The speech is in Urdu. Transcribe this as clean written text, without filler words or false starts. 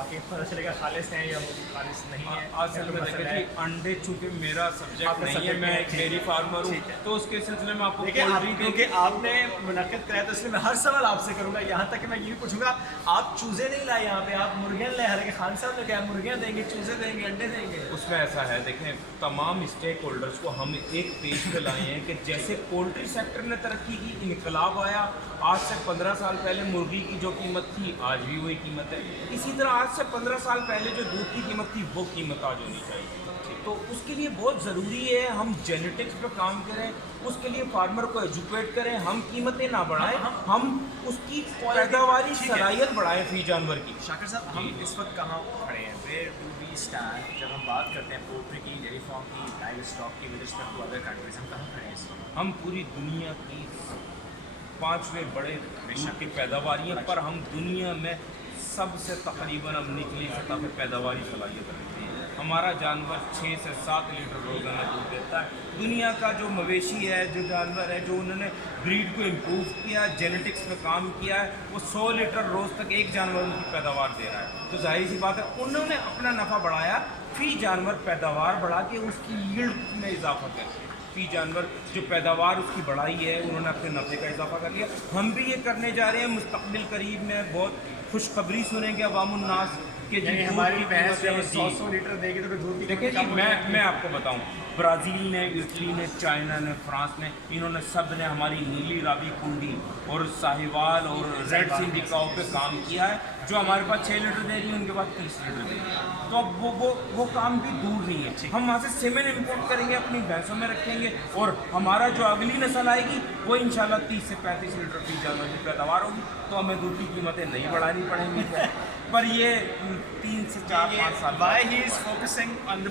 باقی پتہ چلے گا خالص ہیں یا خالص نہیں ہیں. اصل میں دیکھیں جی انڈے چونکہ میرا سبجیکٹ نہیں ہے, میں ایک ڈیری فارمر ہوں, تو اس کے سلسلے میں آپ کو پولٹری کیونکہ آپ نے منعقد کرایا تو اس لیے میں ہر سوال آپ سے کروں گا, یہاں تک کہ میں یہ بھی پوچھوں گا آپ چوزے نہیں لائے یہاں پہ, آپ مرغیاں لائے. حالانکہ خان صاحب نے کہا مرغیاں دیں گے, چوزے دیں گے, انڈے دیں گے. اس میں ایسا ہے دیکھیں تمام اسٹیک ہولڈرز کو ہم ایک پیج پہ لائے ہیں کہ جیسے پولٹری سیکٹر نے ترقی کی, انقلاب آیا, آج سے 15 سال پہلے مرغی کی جو قیمت تھی آج بھی وہی قیمت ہے, اسی طرح آج سے 15 سال پہلے جو دودھ کی قیمت تھی وہ قیمت آج ہونی چاہیے. تو اس کے لیے بہت ضروری ہے ہم جینیٹکس پہ کام کریں, اس کے لیے فارمر کو ایجوکیٹ کریں, ہم قیمتیں نہ بڑھائیں, ہم اس کی پیداواری صلاحیت بڑھائیں فی جانور کی. شاکر صاحب ہم اس وقت کہاں کھڑے ہیں, ویئر ڈو وی اسٹینڈ جب ہم بات کرتے ہیں پولٹری کی, ڈیری فارم کی, لائیو اسٹاک کی with respect to other countries, ہم کہاں کھڑے ہیں اس وقت؟ ہم پوری دنیا کی 5ویں بڑے ملک کی پیداواری ہیں, پر ہم دنیا میں سب سے تقریباً ہم نچلی سطح پہ پیداواری صلاحیت رکھتے ہیں. ہمارا جانور 6 سے 7 لیٹر روزانہ دودھ دیتا ہے. دنیا کا جو مویشی ہے, جو جانور ہے, جو انہوں نے بریڈ کو امپروو کیا, جینیٹکس پہ کام کیا ہے, وہ 100 لیٹر روز تک ایک جانور ان کی پیداوار دے رہا ہے. تو ظاہر سی بات ہے انہوں نے اپنا نفع بڑھایا, فی جانور پیداوار بڑھا کے اس کی یلڈ میں اضافہ کر کے فی جانور جو پیداوار اس کی بڑھائی ہے انہوں نے اپنے نفع کا اضافہ کر لیا. ہم بھی یہ کرنے جا رہے ہیں. مستقبل قریب میں بہت خوشخبری سنیں گے عوام الناس کہ یعنی ہماری بھینس جب 100 لیٹر دے گی تو دودھ کی دیکھیں جی میں آپ کو بتاؤں, برازیل نے, اٹلی نے, چائنا نے, فرانس نے, انہوں نے سب نے ہماری نیلی راوی کنڈی اور ساہیوال اور ریڈ سندھی کاؤ پہ کام کیا ہے, جو ہمارے پاس 6 لیٹر دے رہی ہے ان کے پاس 30 لیٹر دے رہی ہے. تو اب وہ کام بھی دور نہیں ہے. ہم وہاں سے سیمن امپورٹ کریں گے, اپنی بھینسوں میں رکھیں گے, اور ہمارا جو اگلی نسل آئے گی وہ انشاءاللہ 30 سے 35 لیٹر فی جانور کی پیداوار ہوگی. تو ہمیں دودھ کی قیمتیں نہیں بڑھانی پڑیں گی, پر یہ 3 سے 4-5 سال. Why he is focusing on the